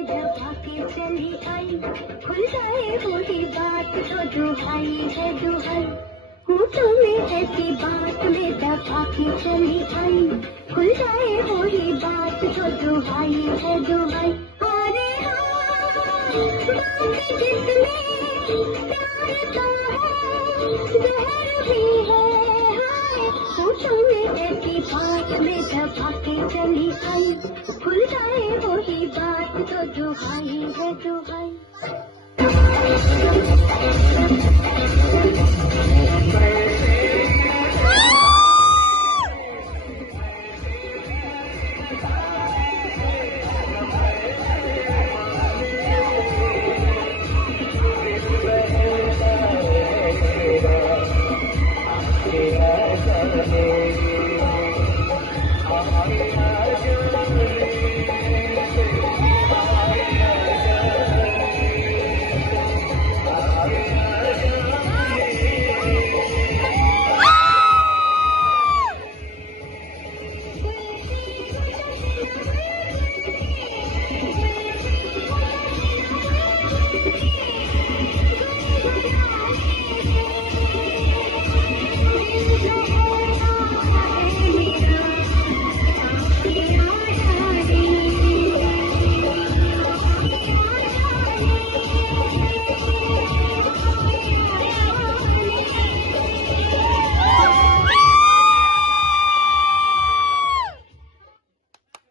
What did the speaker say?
चली आई खुल जाए वही बात तो दुहाई है दुहाई होठों में ऐसी बात में दबा के चली आई खुल जाए वही बात तो दुहाई है दुहाई अरे हाँ बात जिसमें प्यार का है जहर भी है हाय होठों में ऐसी बात में दबा के चली आई खुल जाए वही बात तो दुहाई है दुहाई